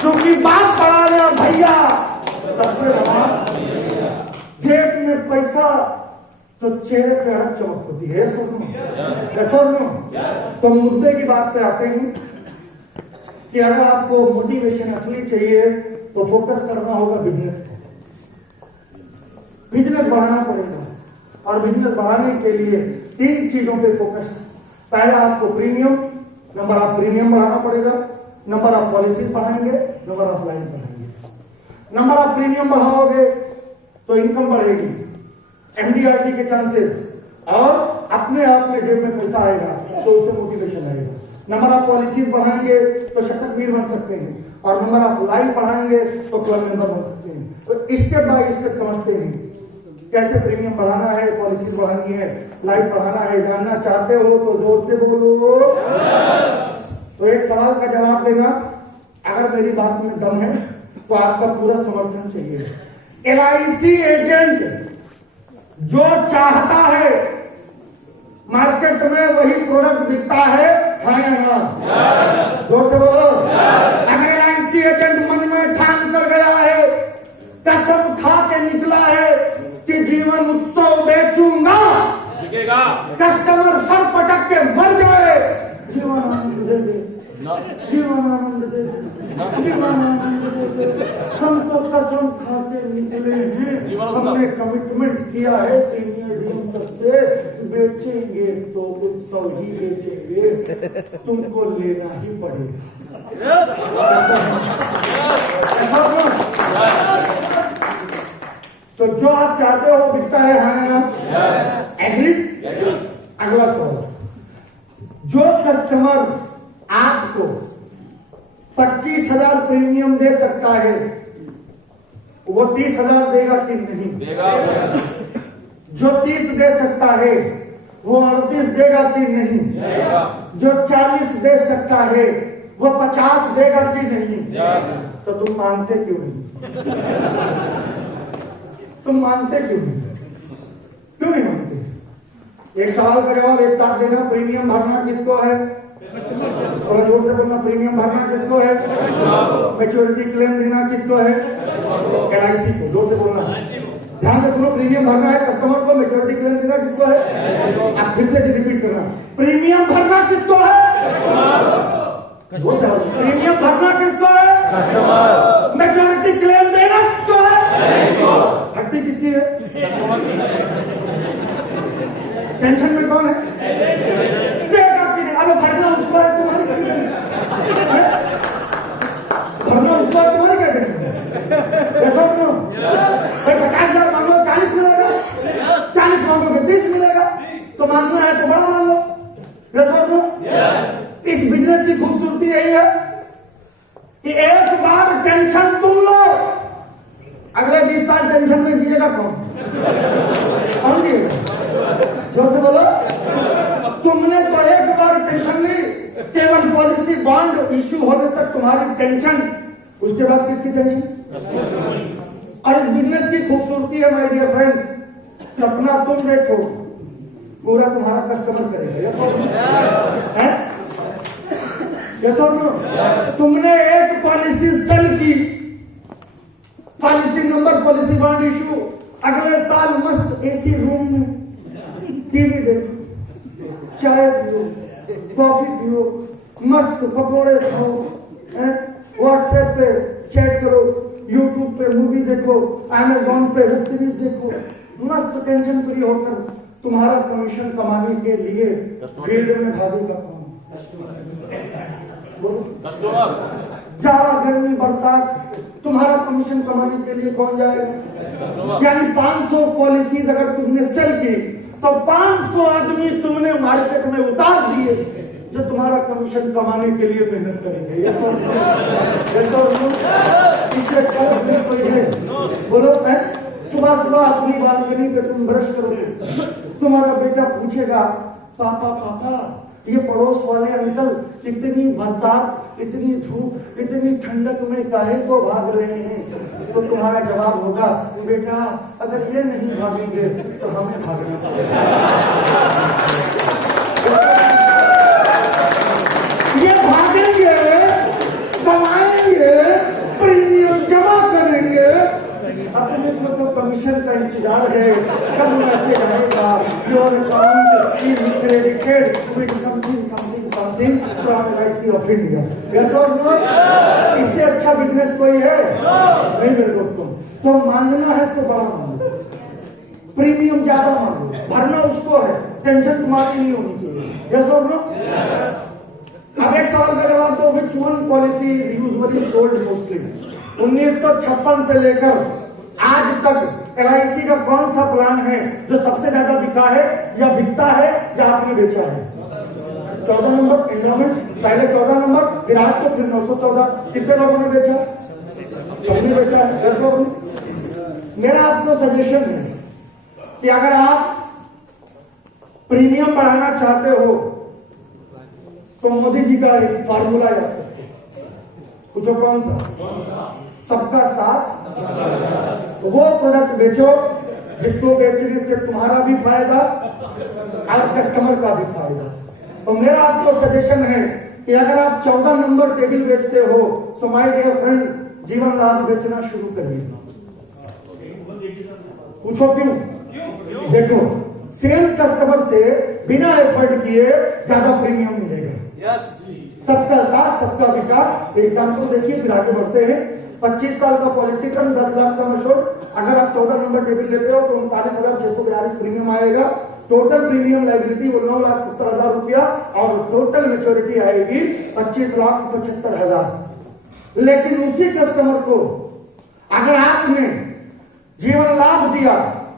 क्योंकि बात पड़ा गया भैया सबसे बड़ा जेब में पैसा तो चेहरे पे अलग चमक होती है। तो मुद्दे की बात पे आते हैं कि अगर आपको मोटिवेशन असली चाहिए तो फोकस करना होगा बिजनेस पे। बिजनेस बढ़ाना पड़ेगा और बिजनेस बढ़ाने के लिए 3 चीजों पे फोकस। पहला आपको प्रीमियम, नंबर ऑफ प्रीमियम बढ़ाना पड़ेगा, नंबर ऑफ पॉलिसीज बढ़ाएंगे, नंबर ऑफ लाइन बढ़ाएंगे। नंबर ऑफ प्रीमियम बढ़ाओगे तो इनकम बढ़ेगी, एमडीआरटी के चांसेस, और अपने आप में जेब में पैसा आएगा तो उससे मोटिवेशन आएगा। नंबर ऑफ पॉलिसीज बढ़ाएंगे तो शतकवीर बन सकते हैं, और नंबर ऑफ लाइन बढ़ाएंगे तो क्लब मेंबर बन सकते हैं। तो स्टेप बाय स्टेप समझते हैं कैसे प्रीमियम बढ़ाना है, पॉलिसीज बढ़ानी है, लाइन बढ़ाना है। जानना चाहते हो तो जोर से बोलो। तो एक सवाल का जवाब देना, अगर मेरी बात में दम है तो आपका पूरा समर्थन चाहिए। एलआईसी एजेंट जो चाहता है मार्केट में वही प्रोडक्ट बिकता है, हाँ या ना? जोर से बोलो। अगर एलआईसी एजेंट मन में ठान कर गया है, कसम खा के निकला है कि जीवन उत्सव बेचूंगा, बिकेगा, कस्टमर सर पटक के मर जाए, जीवन आनंद दे दे, जीवन आनंद दे दे, जीवन आनंद दे दे। हम तो कसम खा के निकले हैं, हमने कमिटमेंट किया है सीनियर डीन से, बेचेंगे तो उत्सव ही बेचेंगे, तुमको लेना ही पड़ेगा। तो जो आप चाहते हो बिकता है, हाँ ना? एग्रीड? अगला सवाल, जो कस्टमर आपको 25,000 प्रीमियम दे सकता है वो 30,000 देगा कि नहीं? देगा। जो 30 दे सकता है वो 38 देगा कि नहीं? देगा। जो 40 दे सकता है वो 50 देगा कि नहीं? देगा। तो तुम मानते क्यों नहीं? तुम मानते क्यों नहीं? क्यों नहीं मानते? एक सवाल का जवाब एक साथ देना। प्रीमियम भरना किसको है? थोड़ा जोर से बोलना। प्रीमियम भरना किसको है? मैच्योरिटी क्लेम देना किसको है? एलआईसी को। जोर से बोलना, ध्यान से सुनो। प्रीमियम भरना है कस्टमर को, मैच्योरिटी क्लेम देना किसको है? आप फिर से रिपीट करना। प्रीमियम भरना किसको है? प्रीमियम भरना किसको है? कस्टमर। मैच्योरिटी क्लेम देना किसको है? भर्ती किसकी है? टेंशन में कौन है? अरे भरना उसको है, तुम्हारी भरना उसको है, तुम्हारी क्या टेंशन है? ऐसा क्यों? 50,000 मांगो 40 मिलेगा, 40 मांगोगे 30 मिलेगा, तो मांगना है तो बड़ा मांगो। ऐसा क्यों? इस बिजनेस की खूबसूरती यही है कि एक बार टेंशन तुम लो, अगले 20 साल टेंशन में जिएगा कौन? कौन जिएगा? जोर से बोलो। तुमने तो एक बार टेंशन ली, केवल पॉलिसी बॉन्ड इश्यू होने तक तुम्हारी टेंशन, उसके बाद किसकी टेंशन? और इस बिजनेस की खूबसूरती है माय डियर फ्रेंड, सपना तुम देखो, पूरा तुम्हारा कस्टमर करेगा। यस और नो? है? यस और नो? तुमने एक पॉलिसी सेल की, policy number, policy bond issue, अगले साल मस्त एसी रूम में टीवी देखो, चाय पियो, कॉफी पियो, मस्त पकौड़े खाओ, व्हाट्सएप पे चैट करो, यूट्यूब पे मूवी देखो, अमेज़न पे वेब सीरीज देखो, मस्त टेंशन फ्री होकर तुम्हारा कमीशन कमाने के लिए फील्ड में भागेगा कौन? कस्टमर। जाड़ा गर्मी बरसात तुम्हारा कमीशन कमाने के लिए कौन जाएगा? यानी 500 पॉलिसीज अगर तुमने सेल की तो 500 आदमी तुमने मार्केट में उतार दिए जो तुम्हारा कमीशन कमाने के लिए मेहनत करेंगे। ये कोई है? बोलो। मैं सुबह सुबह अपनी बालकनी पे तुम ब्रश करोगे, तुम्हारा बेटा पूछेगा, पापा पापा ये पड़ोस वाले अंकल इतनी बरसात, इतनी धूप, इतनी ठंडक में काहे को भाग रहे हैं? तो तुम्हारा जवाब होगा, बेटा अगर ये नहीं भागेंगे तो हमें भागना पड़ेगा। ये भागेंगे तो कमीशन का इंतजार है, कब मैसेज आएगा, your account is credited with something something something from LIC of India. Yes और नो? इससे अच्छा बिजनेस कोई है नहीं मेरे दोस्तों। तो मांगना है तो बड़ा मांगो, प्रीमियम ज्यादा मांगो, भरना उसको है, टेंशन तुम्हारी नहीं होनी चाहिए। यस और नो? अब एक सवाल का जवाब दो, which one policy is usually sold mostly? 1956 से लेकर आज तक LIC का कौन सा प्लान है जो सबसे ज्यादा बिका है या बिकता है या आपने बेचा है? 14 नंबर एंडोमेंट, पहले 14 नंबर, फिर आज तो फिर 914। कितने लोगों ने बेचा? सबने बेचा है। मेरा आपको सजेशन है कि अगर आप प्रीमियम बढ़ाना चाहते हो तो मोदी जी का एक फार्मूला याद रखो। पूछो कौन सा? सबका साथ। वो प्रोडक्ट बेचो जिसको बेचने से तुम्हारा भी फायदा और कस्टमर का भी फायदा। तो मेरा आपको सजेशन है कि अगर आप 14 नंबर टेबल बेचते हो तो माय डियर फ्रेंड, जीवन लाभ बेचना शुरू करिए। पूछो क्यों? देखो, सेम कस्टमर से बिना एफर्ट किए ज्यादा प्रीमियम मिलेगा। सबका साथ सबका विकास। एग्जाम्पल देखिए, फिर आगे बढ़ते हैं। 25 साल का policy term, 10 lakh sum assured. अगर आप 14 नंबर टेबल लेते हो तो 39,642 प्रीमियम आएगा। टोटल प्रीमियम लाइबिलिटी वो 9,70,000 रुपया और टोटल मेच्योरिटी आएगी 25,75,000। लेकिन उसी कस्टमर को अगर आपने जीवन लाभ दिया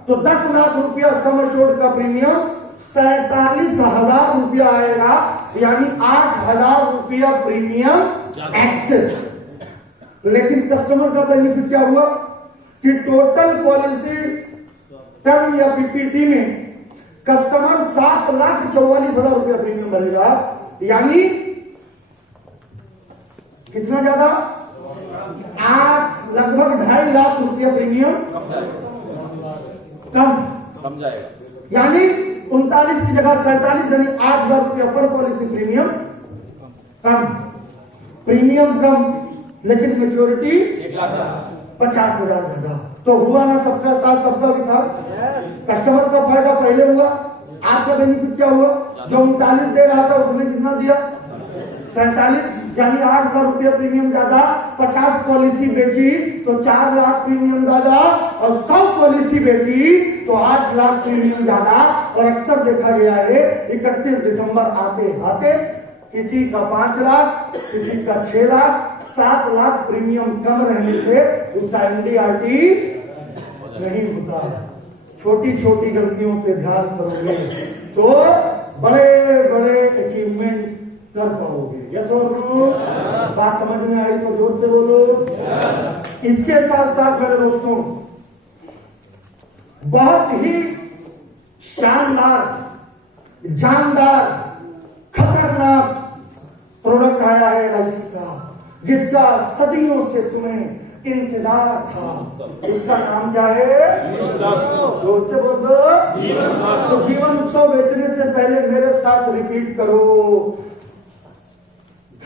तो 10 लाख रुपया सम एश्योर्ड का प्रीमियम 47,000 रुपया आएगा, यानी 8,000 रुपया प्रीमियम एक्सेस। लेकिन कस्टमर का बेनिफिट क्या हुआ कि टोटल पॉलिसी टर्म या PPT में कस्टमर 7,44,000 रुपया प्रीमियम भरेगा, यानी कितना ज्यादा? 8 लगभग 2.5 लाख रुपया प्रीमियम कम जाएगा, यानी 39 की जगह 47, यानी 8,000 रुपया पर पॉलिसी प्रीमियम कम। प्रीमियम कम लेकिन मेच्योरिटी 50,000 ज्यादा। तो हुआ ना सबका साथ सबका विकास। कस्टमर का फायदा पहले हुआ, आपका बेनिफिट क्या हुआ? जो 39 दे रहा था उसने कितना दिया? 47, यानी 8,000 रुपया प्रीमियम ज्यादा। 50 पॉलिसी बेची तो 4 लाख प्रीमियम ज्यादा, और 100 पॉलिसी बेची तो 8 लाख प्रीमियम ज्यादा। और अक्सर देखा गया है 31 दिसंबर आते आते किसी का 5 लाख, किसी का 6 लाख, 7 लाख प्रीमियम कम रहने से उसका MDRT नहीं होता। छोटी छोटी गलतियों पे ध्यान करोगे तो बड़े बड़े अचीवमेंट कर पाओगे। यस और नो? बात समझ में आई तो जोर से बोलो। इसके साथ साथ मेरे दोस्तों, बहुत ही शानदार, जानदार, खतरनाक प्रोडक्ट आया है LIC का, जिसका सदियों से तुम्हें इंतजार था। इसका नाम क्या है? जोर से बोलो। तो जीवन उत्सव बेचने से पहले मेरे साथ रिपीट करो,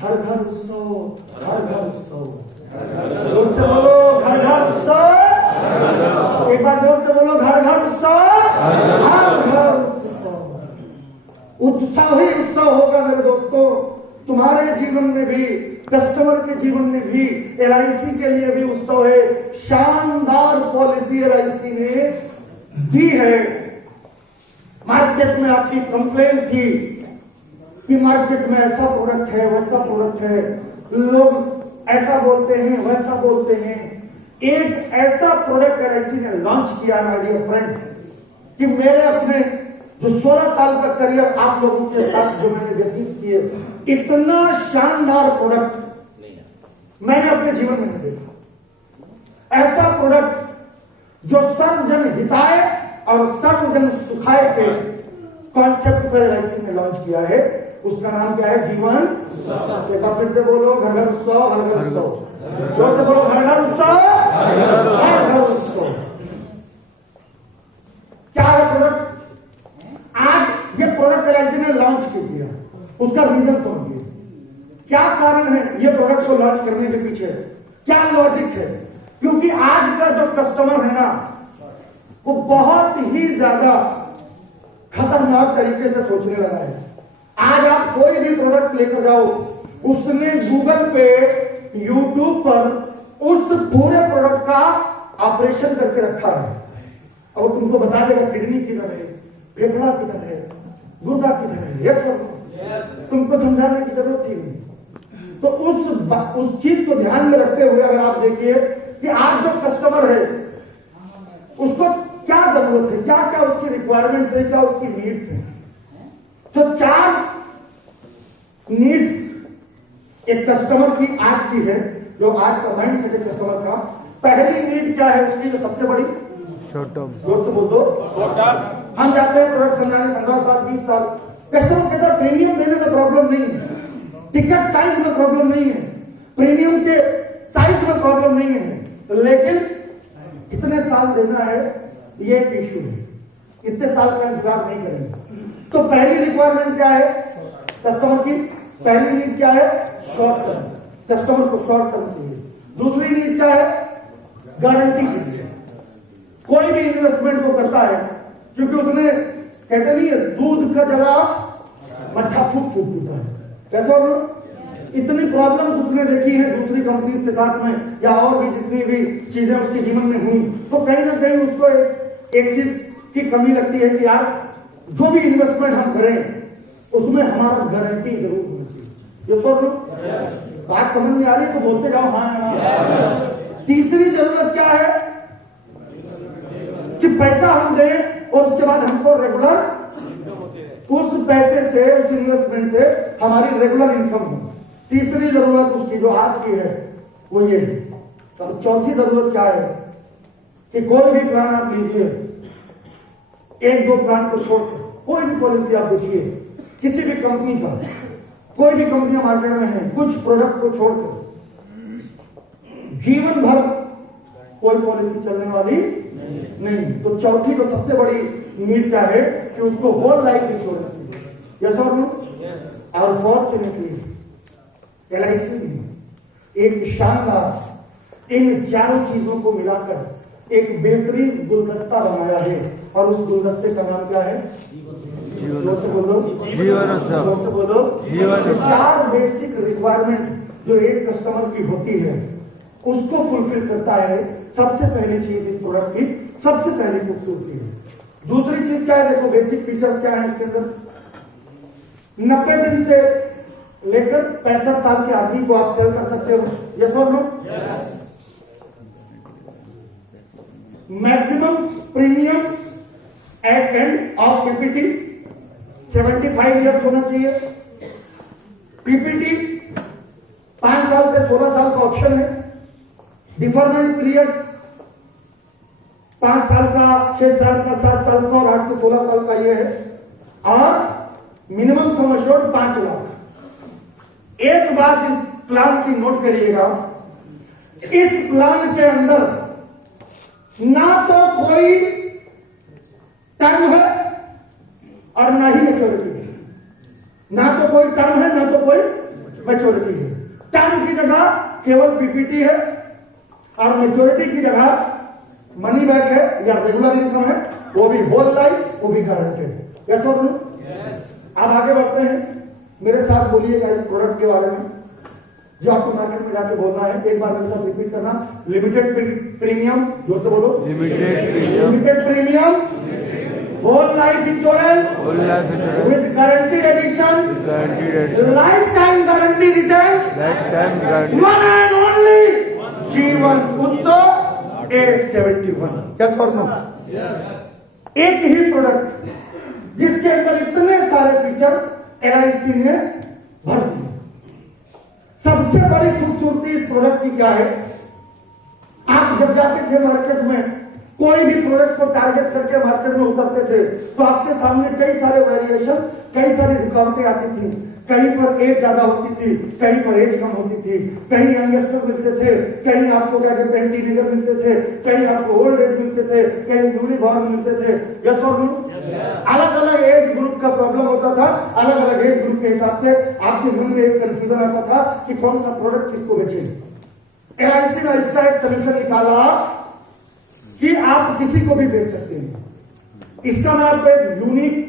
घर घर उत्सव, घर घर उत्सव। जोर से बोलो, घर घर उत्सव। एक बार जोर से बोलो, घर घर उत्सव, घर घर उत्सव। उत्साह ही उत्सव होगा मेरे दोस्तों। तुम्हारे जीवन में भी, कस्टमर के जीवन में भी, LIC के लिए भी उत्सव है। शानदार पॉलिसी LIC ने दी है। मार्केट में आपकी कंप्लेंट थी कि मार्केट में ऐसा प्रोडक्ट है, वैसा प्रोडक्ट है, लोग ऐसा बोलते हैं, वैसा बोलते हैं। एक ऐसा प्रोडक्ट LIC ने लॉन्च किया माय डियर फ्रेंड कि मेरे अपने जो 16 साल का करियर आप लोगों के साथ जो मैंने व्यतीत किए, इतना शानदार प्रोडक्ट मैंने अपने जीवन में नहीं देखा। ऐसा प्रोडक्ट जो सर्वजन हिताय और सर्वजन सुखाय के कॉन्सेप्ट पर LIC ने लॉन्च किया है। उसका नाम क्या है? जीवन। एक बार फिर से बोलो, घर घर उत्सव, घर घर उत्सव। जोर से बोलो, घर घर उत्सव, घर घर उत्सव। क्या है प्रोडक्ट? आज ये प्रोडक्ट LIC ने लॉन्च किया, उसका रीजन समझिए। क्या कारण है ये प्रोडक्ट को लॉन्च करने के पीछे? क्या लॉजिक है? क्योंकि आज का जो कस्टमर है ना, वो बहुत ही ज्यादा खतरनाक तरीके से सोचने लगा है। आज आप कोई भी प्रोडक्ट लेकर जाओ, उसने गूगल पे, यूट्यूब पर उस पूरे प्रोडक्ट का ऑपरेशन करके रखा है। अब तुमको बता देगा किडनी किधर है, फेफड़ा किधर है, गुर्दा किधर है। यस सर, तुमको समझाने की जरूरत ही नहीं। तो उस चीज को ध्यान में रखते हुए अगर आप देखिए कि आज जो कस्टमर है उसको क्या जरूरत है, क्या क्या उसकी रिक्वायरमेंट्स है, क्या उसकी नीड्स है। तो 4 नीड्स एक कस्टमर की आज की है, जो आज का माइंड सेट है कस्टमर का। पहली नीड क्या है उसकी, जो सबसे बड़ी, शॉर्ट टर्म। जोर से बोल दो, शॉर्ट टर्म। हम जाते हैं प्रोडक्ट समझाने 15 साल 20 साल, कस्टमर कहता है प्रीमियम देने में प्रॉब्लम नहीं है, टिकट साइज में प्रॉब्लम नहीं है, प्रीमियम के साइज में प्रॉब्लम नहीं है, लेकिन कितने साल देना है ये एक इश्यू है। इतने साल का इंतजार नहीं करेंगे। तो पहली रिक्वायरमेंट क्या है कस्टमर की, पहली नीड क्या है, शॉर्ट टर्म। कस्टमर को शॉर्ट टर्म चाहिए। दूसरी नीड क्या है, गारंटी चाहिए। कोई भी इन्वेस्टमेंट वो करता है क्योंकि उसने, कहते नहीं है दूध का जगह मट्ठा फूक फूक पीता है, कैसा हो। इतनी प्रॉब्लम्स उसने देखी है दूसरी कंपनीज के साथ में, या और भी जितनी भी चीजें उसके जीवन में हुई, तो कहीं ना कहीं उसको एक चीज की कमी लगती है कि यार जो भी इन्वेस्टमेंट हम करें उसमें हमारा गारंटी जरूर होनी चाहिए। ये सर बात समझ में आ रही है तो बोलते जाओ हाँ। तीसरी जरूरत क्या है कि पैसा हम दें और उसके बाद हमको रेगुलर उस पैसे से, उस इन्वेस्टमेंट से हमारी रेगुलर इनकम हो। तीसरी जरूरत उसकी जो आज की है वो ये है। अब चौथी जरूरत क्या है कि कोई भी प्लान आप लीजिए, 1-2 प्लान को छोड़कर कोई भी पॉलिसी आप देखिए, किसी भी कंपनी का, कोई भी कंपनियां मार्केट में है, कुछ प्रोडक्ट को छोड़कर जीवन भर कोई पॉलिसी चलने वाली नहीं। तो चौथी जो सबसे बड़ी नीड क्या है कि उसको होल लाइफ इंश्योरेंस चाहिए। यस और नो। और फॉर्चुनेटली LIC ने एक शानदार इन चारों चीजों को मिलाकर एक बेहतरीन गुलदस्ता बनाया है, और उस गुलदस्ते का नाम क्या है, जोर से बोलो, जीवन। जोर से बोलो, जीवन। 4 बेसिक रिक्वायरमेंट जो एक कस्टमर की होती है उसको फुलफिल करता है। सबसे पहली चीज इस प्रोडक्ट की सबसे पहली खूबसूरती है। दूसरी चीज क्या है, देखो बेसिक फीचर्स क्या है इसके अंदर। 90 दिन से लेकर 65 साल के आदमी को आप सेल कर सकते हो। यस और no. Maximum premium at end of PPT 75 years होना चाहिए। PPT 5 साल से 16 साल का ऑप्शन है। डिफरमेंट पीरियड 5 साल का, 6 साल का, 7 साल का और 8 से 16 साल का ये है। और मिनिमम सम एश्योर्ड 5 लाख। एक बात इस प्लान की नोट करिएगा, इस प्लान के अंदर ना तो कोई टर्म है और ना ही मैच्योरिटी है। ना तो कोई टर्म है, ना तो कोई मैच्योरिटी है। टर्म की जगह केवल PPT है और मैच्योरिटी की जगह मनी बैक है या रेगुलर इनकम है, वो भी होल लाइफ, वो भी गारंटेड। यस और नो। अब आगे बढ़ते हैं, मेरे साथ बोलिएगा इस प्रोडक्ट के बारे में जो आपको मार्केट में जाके बोलना है। एक बार मेरे साथ रिपीट करना, लिमिटेड प्रीमियम, जोर से बोलो, limited premium whole life insurance with guarantee edition, lifetime guarantee return, one and only Jeevan Utsav 871। Yes और नो। एक ही प्रोडक्ट जिसके अंदर इतने सारे फीचर LIC ने भर दिए। सबसे बड़ी खूबसूरती इस प्रोडक्ट की क्या है, आप जब जाते थे मार्केट में, कोई भी प्रोडक्ट को टारगेट करके मार्केट में उतरते थे तो आपके सामने कई सारे वेरिएशन, कई सारी रुकावटें आती थी। कहीं पर एज ज्यादा होती थी, कहीं पर एज कम होती थी, कहीं यंगस्टर मिलते थे, कहीं आपको क्या कहते हैं टीनेजर मिलते थे, कहीं आपको ओल्ड एज मिलते थे, कहीं न्यूली बॉर्न मिलते थे। यस और नो। अलग अलग एज ग्रुप का प्रॉब्लम होता था, अलग अलग एज ग्रुप के हिसाब से आपके मन में एक कंफ्यूजन आता था कि कौन सा प्रोडक्ट किसको बेचे। LIC ने इसका एक सोल्यूशन निकाला कि आप किसी को भी बेच सकते हैं। इसका मैं आपको एक यूनिक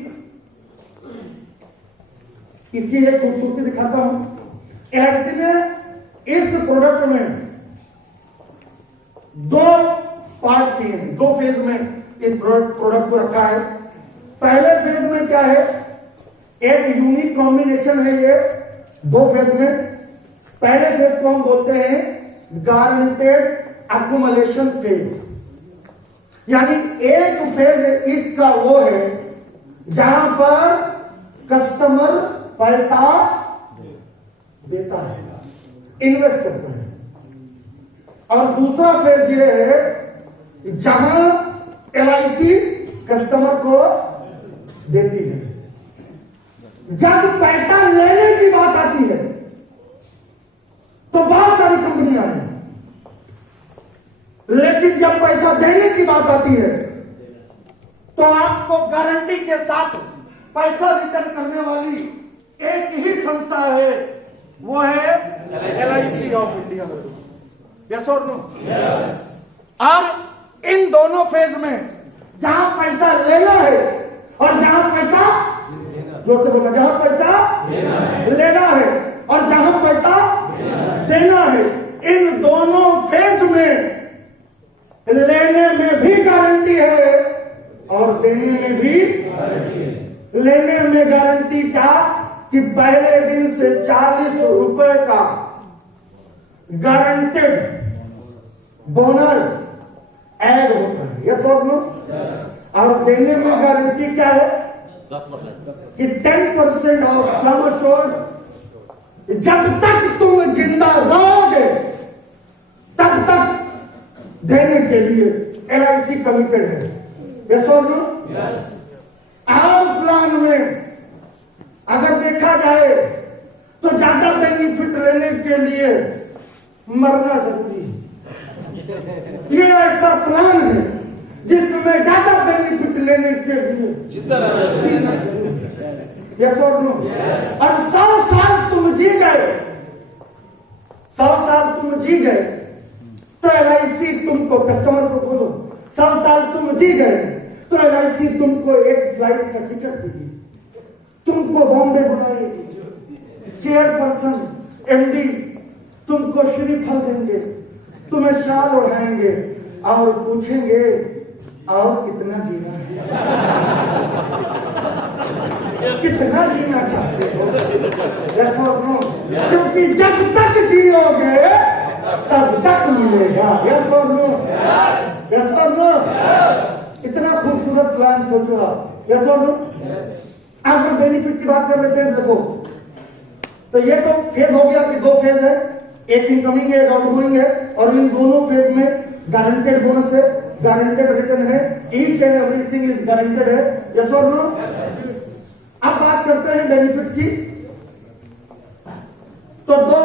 इसकी एक खूबसूरती दिखाता हूं। एलआईसी ने इस प्रोडक्ट में 2 पार्ट किए हैं, 2 फेज में इस प्रोडक्ट को रखा है। पहले फेज में क्या है, एक यूनिक कॉम्बिनेशन है ये 2 फेज में। पहले फेज को हम बोलते हैं गारंटेड एक्युमुलेशन फेज, यानी एक फेज इसका वो है जहां पर कस्टमर पैसा देता है, इन्वेस्ट करता है। और दूसरा फेज ये है जहां एलआईसी कस्टमर को देती है। जब पैसा लेने की बात आती है तो बहुत सारी कंपनियां हैं, लेकिन जब पैसा देने की बात आती है तो आपको गारंटी के साथ पैसा रिटर्न करने वाली एक ही संस्था है, वो है एलआईसी ऑफ इंडिया। यस और नो? और इन दोनों फेज में जहां पैसा लेना है और जहां पैसा, जोर से बोलना, जहां पैसा लेना है और जहां पैसा देना है, इन दोनों फेज में लेने में भी गारंटी है और देने में भी गारंटी है। लेने में गारंटी क्या कि पहले दिन से 40 रुपए का गारंटेड बोनस ऐड होता है। यस और नो? और देने में गारंटी क्या है 10% कि 10% ऑफ सम अश्योर्ड। जब तक तुम जिंदा रहोगे तब तक देने के लिए एलआईसी कमिटेड है। यस और नो? आउट प्लान में अगर देखा जाए तो ज्यादा बेनिफिट लेने के लिए मरना जरूरी है। ये ऐसा प्लान है जिसमें ज्यादा बेनिफिट लेने के लिए जीना जरूरी है। यस और नो? और 100 साल तुम जी गए, 100 साल तुम जी गए तो एलआईसी तुमको, कस्टमर को बोलो, 100 साल तुम जी गए तो एलआईसी तुमको एक फ्लाइट का टिकट देगी, तुमको बॉम्बे बुलाएगी, चेयरपर्सन एमडी तुमको श्रीफल देंगे, तुम्हें शाल ओढ़ाएंगे और पूछेंगे और कितना जीना है, कितना जीना चाहते हो। यस और नो? क्योंकि जब तक जियोगे तब तक मिलेगा। यस और नो? यस और नो? इतना खूबसूरत प्लान सोचो आप। यस और नो? अगर बेनिफिट की बात कर लेते हैं, देखो तो ये तो फेज हो गया कि 2 फेज है, एक इनकमिंग है, एक आउटगोइंग है, और इन दोनों फेज में गारंटेड बोनस है, गारंटेड रिटर्न है, each and everything is guaranteed है। यस और नो? अब बात करते हैं बेनिफिट्स की। तो 2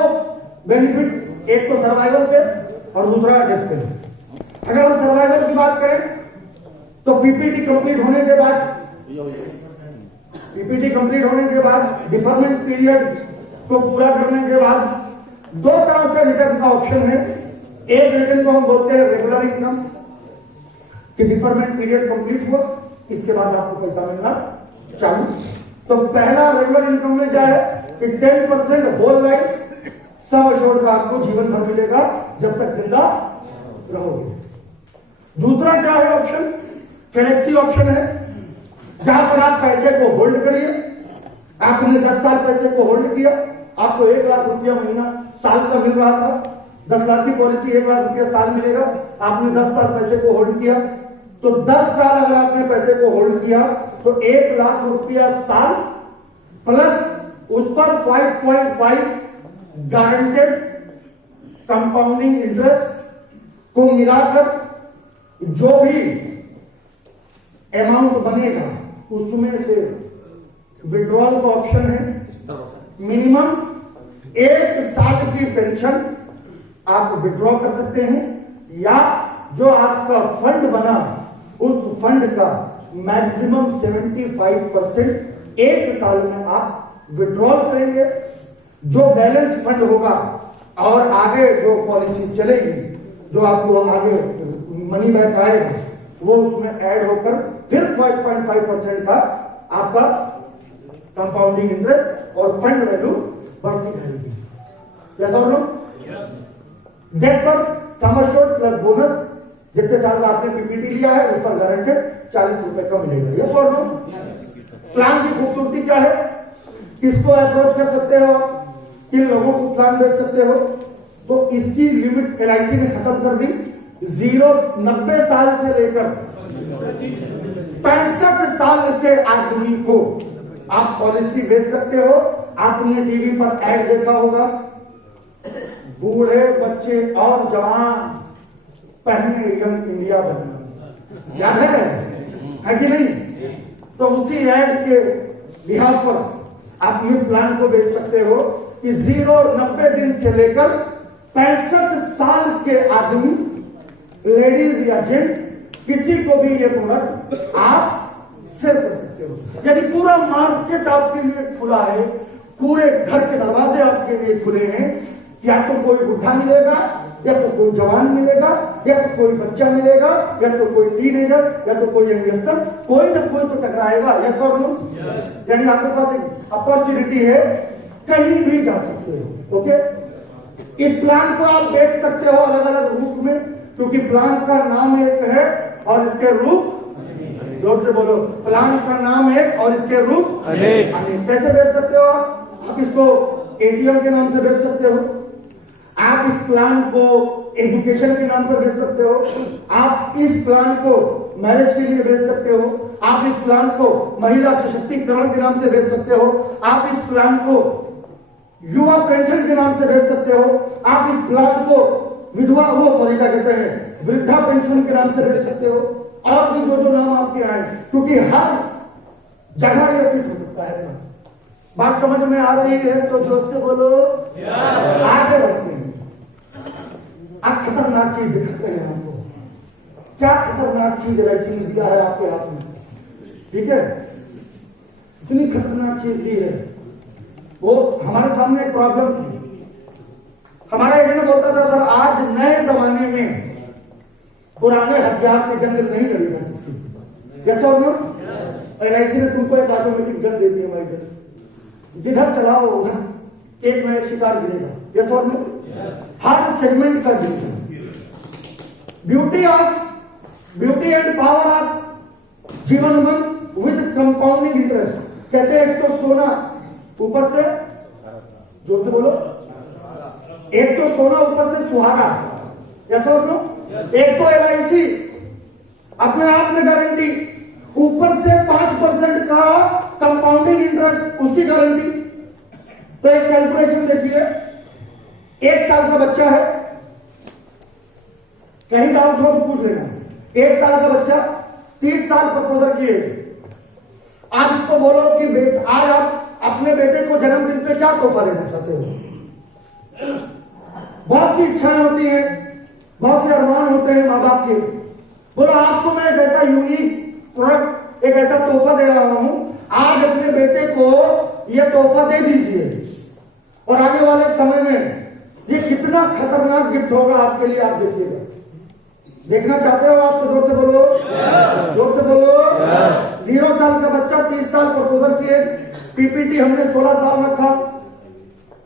बेनिफिट, एक तो सर्वाइवल पे और दूसरा डेथ पे। अगर हम सर्वाइवल की बात करें तो पीपीटी कंप्लीट होने के बाद डिफरमेंट पीरियड को पूरा करने के बाद 2 तरह से रिटर्न का ऑप्शन है। एक रिटर्न को हम बोलते हैं रेगुलर इनकम, कि डिफरमेंट पीरियड कंप्लीट हुआ, इसके बाद आपको पैसा मिलना चालू। तो पहला रेगुलर इनकम में क्या है कि 10% होल लाइफ सम अश्योर्ड का आपको जीवन भर मिलेगा जब तक जिंदा रहोगे। दूसरा क्या है ऑप्शन? फ्लेक्सी ऑप्शन है, जहां पर आप पैसे को होल्ड करिए। आपने 10 साल पैसे को होल्ड किया, आपको 1 लाख रुपया महीना साल का मिल रहा था, 10 लाख की पॉलिसी 1 लाख रुपया साल मिलेगा। आपने 10 साल पैसे को होल्ड किया, तो 10 साल अगर आपने पैसे को होल्ड किया तो 1 लाख रुपया साल प्लस उस पर 5.5 गारंटेड कंपाउंडिंग इंटरेस्ट को मिलाकर जो भी अमाउंट बनेगा उसमें से विड्रॉल का ऑप्शन है। मिनिमम 1 साल की पेंशन आप विड्रॉ कर सकते हैं, या जो आपका फंड बना उस फंड का मैक्सिमम 75% 1 साल में आप विड्रॉल करेंगे। जो बैलेंस फंड होगा और आगे जो पॉलिसी चलेगी, जो आपको आगे मनी बैक आएगा वो उसमें ऐड होकर फिर 5.5% का आपका कंपाउंडिंग इंटरेस्ट और फंड वैल्यू बढ़ती जाएगी। जैसा डेट पर सम एश्योर्ड प्लस बोनस जितने साल का आपने पीपीटी लिया है उस पर गारंटेड 40 रुपए का मिलेगा। यस और नो? प्लान की खूबसूरती क्या है? किसको अप्रोच कर सकते हो आप, किन लोगों को प्लान बेच सकते हो? तो इसकी लिमिट एलआईसी ने खत्म कर दी। 90 साल से लेकर 65 साल के आदमी को आप पॉलिसी बेच सकते हो। आपने टीवी पर ऐड देखा होगा, बूढ़े बच्चे और जवान पहने यंग इंडिया बनना, याद है कि नहीं? तो उसी ऐड के बिहार पर आप ये प्लान को बेच सकते हो कि 90 दिन से लेकर 65 साल के आदमी, लेडीज या जेंट्स, किसी को भी ये प्रोडक्ट आप सेल कर सकते हो। यानी पूरा मार्केट आपके लिए खुला है, पूरे घर के दरवाजे आपके लिए खुले हैं। या तो कोई बुढ़ा मिलेगा, या तो कोई जवान मिलेगा, या तो कोई बच्चा मिलेगा, या तो कोई टीनेजर, या तो कोई यंगस्टर, कोई ना कोई तो टकराएगा। यस और नो? यानी आपके पास एक अपॉर्चुनिटी है, कहीं भी जा सकते हो। ओके, इस प्लान को आप बेच सकते हो अलग अलग रूप में, क्योंकि प्लान का नाम एक है और इसके रूप, जोर से बोलो, प्लान का नाम है और इसके रूप अनेक। कैसे बेच सकते हो आप इसको एटीएम के नाम से बेच सकते हो, आप इस प्लान को एजुकेशन के नाम पर बेच सकते हो, आप इस प्लान को मैरिज के लिए बेच सकते हो, आप इस प्लान को महिला सशक्तिकरण के नाम से बेच सकते हो, आप इस प्लान को युवा पेंशन के नाम से बेच सकते हो, आप इस प्लान को विधवा क्या कहते हैं, वृद्धा पेंशन के नाम से बेच सकते हो, और भी जो नाम आपके आए, क्योंकि हर जगह ये फिट हो सकता है। बात समझ में आ रही है तो जोर से बोलो, आगे बढ़ते हैं। आप खतरनाक चीज दिखाते हैं हमको, क्या खतरनाक चीज एलआईसी ने दिया है आपके हाथ में, ठीक है? इतनी खतरनाक चीज दी है। वो हमारे सामने एक प्रॉब्लम थी, हमारा एजेंट बोलता था सर आज नए जमाने में पुराने हथियार से जंग नहीं लड़ी जा सकती। यस और नो? एलआईसी ने तुमको एक ऑटोमेटिक गन दे दी है भाई, जिधर चलाओ उधर एक में शिकार गिरेगा। यस और नो? हर सेगमेंट का ब्यूटी एंड पावर ऑफ जीवन विद कंपाउंडिंग इंटरेस्ट। कहते हैं एक तो सोना ऊपर से, जोर से बोलो, एक तो सोना ऊपर से सुहागा। यस और नो? एक तो एलआईसी अपने आप में गारंटी, ऊपर से 5% का कंपाउंडिंग इंटरेस्ट, उसकी गारंटी। तो एक कैलकुलेशन देखिए, 1 साल का बच्चा है, कहीं डाउट हो तो पूछ लेना, 1 साल का बच्चा 30 साल प्रपोजल किए, आप इसको बोलो कि बेटा आज आप अपने बेटे को जन्मदिन पे क्या तोहफा देना चाहते हो? बहुत सी इच्छाएं होती हैं, बहुत से अरमान होते हैं माँ बाप के। बोलो आपको मैं एक ऐसा यूनिक प्रोडक्ट, एक ऐसा तोहफा दे रहा हूं, आज अपने बेटे को यह तोहफा दे दीजिए, और आने वाले समय में ये कितना खतरनाक गिफ्ट होगा आपके लिए, आप देखिएगा। देखना चाहते हो आप तो जोर से बोलो, जोर से बोलो। 0 साल का बच्चा 30 साल प्रपोजल किए, पीपीटी हमने 16 साल रखा।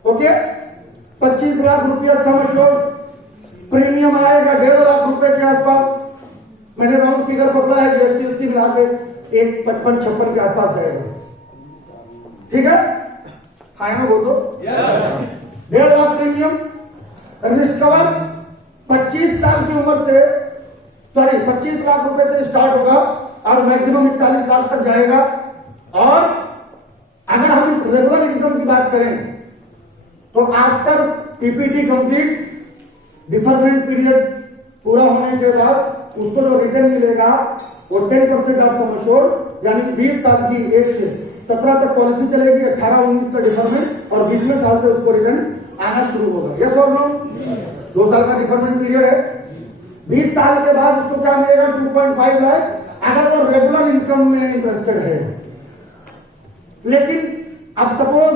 ओके, 25 लाख रुपया सम एश्योर्ड, प्रीमियम आएगा 1.5 लाख रुपए के आसपास। मैंने राउंड फिगर पकड़ा है, जीएसटी मिला के एक 55-56 के आसपास जाएगा, ठीक है? हाँ ना बोल दो। 1.5 लाख प्रीमियम, रिस्क कवर 25 साल की उम्र से, 25 लाख रुपए से स्टार्ट होगा और मैक्सिमम 41 लाख तक जाएगा। और अगर हम इस रेगुलर इनकम की बात करें तो after PPT complete, deferment period पूरा होने के बाद उसको जो रिटर्न मिलेगा वो 10% ऑफ सम एश्योर्ड, यानी 20 साल की एज से 17 तक पॉलिसी चलेगी, 18-19 का डिफरमेंट, और 20वें साल से उसको रिटर्न आना शुरू होगा। यस और नो? 2 साल का डिफरमेंट पीरियड है। 20 साल के बाद उसको क्या मिलेगा? 2.5 लाख, अगर वो रेगुलर इनकम में इंटरेस्टेड है। लेकिन अब सपोज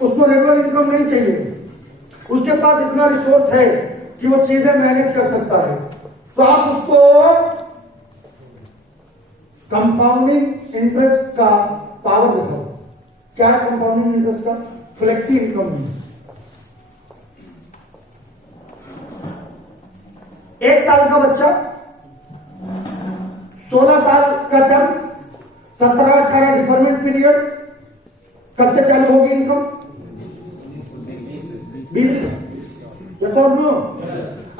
उसको रेगुलर इनकम नहीं चाहिए, उसके पास इतना रिसोर्स है कि वो चीजें मैनेज कर सकता है, तो आप उसको कंपाउंडिंग इंटरेस्ट का पावर दिखाओ। क्या है कंपाउंडिंग इंटरेस्ट का? Flexi income. एक साल का बच्चा, 16 साल का टर्म, 17-18 डिफरमेंट पीरियड, कब से चालू होगी इनकम? 20। यस और नो?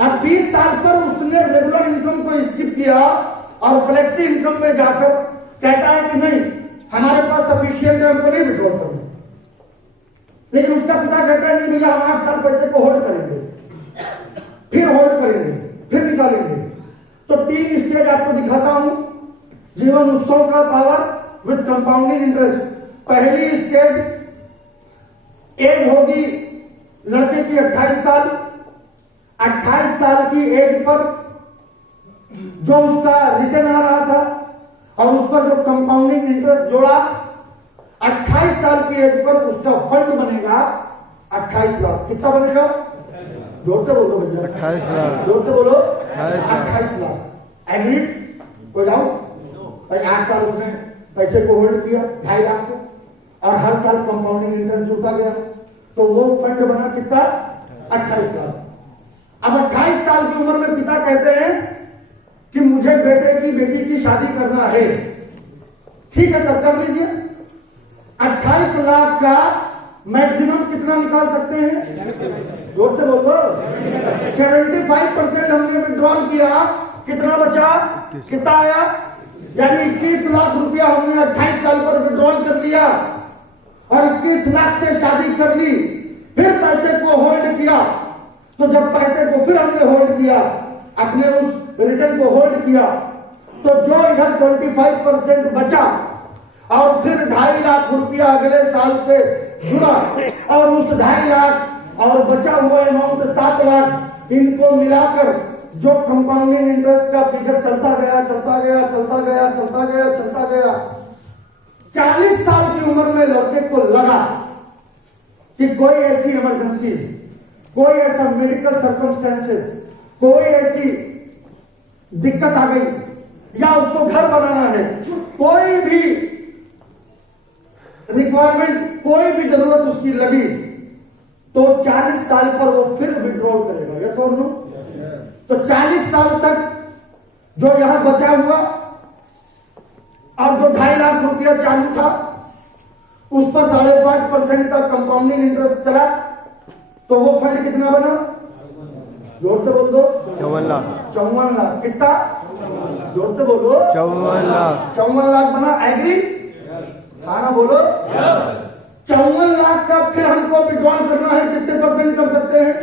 अब 20 साल पर उसने रेगुलर इनकम को स्किप किया और फ्लेक्सी इनकम में जाकर कहता है कि नहीं, हमारे पास सफिशियंट है, हमको नहीं विड्रॉल करना। लेकिन उसका पिता कहता है नहीं भैया, हम 8 साल पैसे को होल्ड करेंगे, फिर होल्ड करेंगे, फिर निकालेंगे। तो 3 स्टेज आपको दिखाता हूं जीवन उत्सव का पावर विद कंपाउंडिंग इंटरेस्ट। पहली स्टेज एज होगी लड़के की 28 साल। 28 साल की एज पर जो उसका रिटर्न आ रहा था और उस पर जो कंपाउंडिंग इंटरेस्ट जोड़ा, 28 साल की एज पर उसका फंड बनेगा 28 लाख। कितना बनेगा? जोर से बोलो भैया। 28 लाख। जोर से बोलो। 28 लाख। एग्रीड? कोई डाउट? भाई 8 साल उसने पैसे को होल्ड किया 2.5 लाख को, और हर साल कंपाउंडिंग इंटरेस्ट जुड़ता गया, तो वो फंड बना कितना? 28 लाख। अब 28 साल की उम्र में पिता कहते हैं कि मुझे बेटे की बेटी की शादी करना है। ठीक है सर, कर लीजिए। 28 लाख का मैक्सिमम कितना निकाल सकते हैं? जोर से बोलो। 75% हमने विड्रॉल किया, कितना बचा? कितना आया? यानी 21 लाख रुपया हमने 28 साल पर विड्रॉल कर लिया और 21 लाख से शादी कर ली, फिर पैसे को होल्ड किया। तो जब पैसे को फिर हमने होल्ड किया, अपने उस रिटर्न को होल्ड किया, तो जो इधर 25% बचा और फिर 2.5 लाख रुपया अगले साल से जुड़ा, और उस 2.5 लाख और बचा हुआ अमाउंट 7 लाख, इनको मिलाकर जो कंपाउंडिंग इंटरेस्ट का फिगर चलता गया, चलता गया, चलता गया, चलता गया, चलता गया, 40 साल की उम्र में लड़के को लगा कि कोई ऐसी इमरजेंसी, कोई ऐसा मेडिकल सर्कमस्टेंसेस, कोई ऐसी दिक्कत आ गई, या उसको घर बनाना है, कोई भी रिक्वायरमेंट, कोई भी जरूरत उसकी लगी, तो 40 साल पर वो फिर विड्रॉल करेगा। यस और नो? तो 40 साल तक जो यहां बचा हुआ और जो 2.5 लाख रुपया चालू था, उस पर 5.5% का कंपाउंडिंग इंटरेस्ट चला, तो वो फंड कितना बना? जोर से बोल दो। 54 लाख। 54 लाख। कितना? जोर से बोलो। 54 लाख। 54 लाख बना। एग्री? हाँ बोलो। 54 लाख का फिर हमको विड्रॉल करना है, कितने परसेंट कर सकते हैं?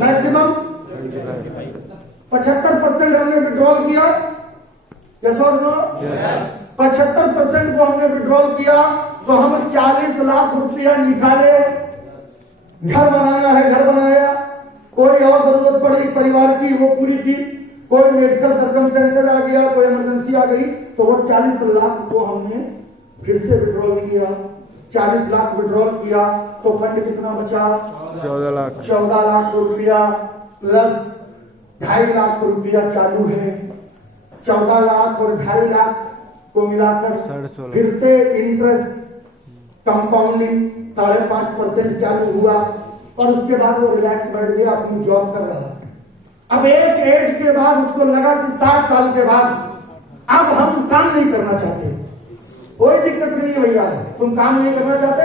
मैक्सिमम 75% हमने विड्रॉल किया। यस और नो? 75% को हमने विड्रॉल किया, तो हम 40 लाख रुपया निकाले। घर बनाना है, घर बनाया, कोई और जरूरत पड़ी परिवार की, वो पूरी की, कोई मेडिकल सर्कमस्टेंसेस आ गया, कोई इमरजेंसी आ गई, तो वो 40 लाख को हमने फिर से विड्रॉल किया। 40 लाख विड्रॉल किया, तो फंड कितना बचा? 14 लाख। 14 लाख रुपया प्लस 2.5 लाख रुपया चालू है। 14 लाख और 2.5 लाख को मिलाकर फिर से इंटरेस्ट कंपाउंडिंग 5.5% चालू हुआ, और उसके बाद वो रिलैक्स बैठ गया, अपनी जॉब कर रहा। अब एक एज के बाद उसको लगा कि 60 साल के बाद अब हम काम नहीं करना चाहते। कोई दिक्कत नहीं है भैया, तुम काम नहीं करना चाहते,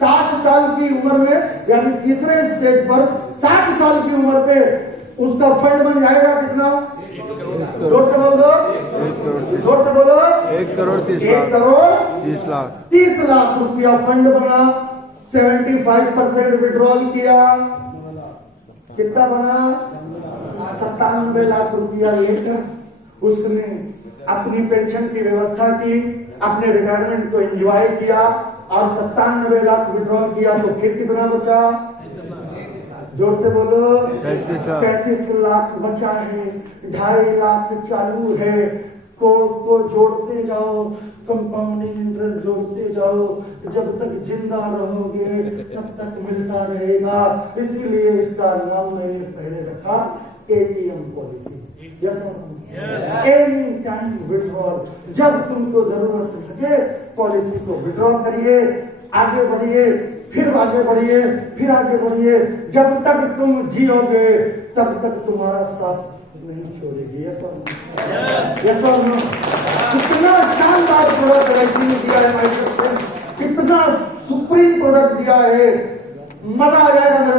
60 साल की उम्र में, यानी तीसरे स्टेज पर 60 साल की उम्र पे उसका फंड बन जाएगा कितना? जोर से बोल दो। जोर से बोलो। 1 करोड़ 30 लाख। 30 लाख रुपया फंड बना। 75% विड्रॉल किया, कितना बना? 97 लाख रुपया लेकर उसने अपनी पेंशन की व्यवस्था की, अपने रिटायरमेंट को एंजॉय किया, और 97 लाख विड्रॉल किया, तो फिर कितना बचा? जोर से बोलो। 33 लाख बचा है। 2.5 लाख चालू है, को उसको जोड़ते जाओ, कंपाउंडिंग इंटरेस्ट जोड़ते जाओ, जब तक जिंदा रहोगे तब तक मिलता रहेगा। इसीलिए इसका नाम मैंने पहले रखा ATM policy. Yes any time withdrawal, जब तुमको जरूरत लगे पॉलिसी को विड्रॉ करिए, आगे बढ़िए, फिर आगे बढ़िए, फिर आगे बढ़िए। जब तक तुम जियोगे तब तक तुम्हारा साथ नहीं छोड़ेगी। यस यस कितना शानदार प्रोडक्ट एलआईसी ने दिया है, कितना सुप्रीम प्रोडक्ट दिया है, मजा आ जाएगा।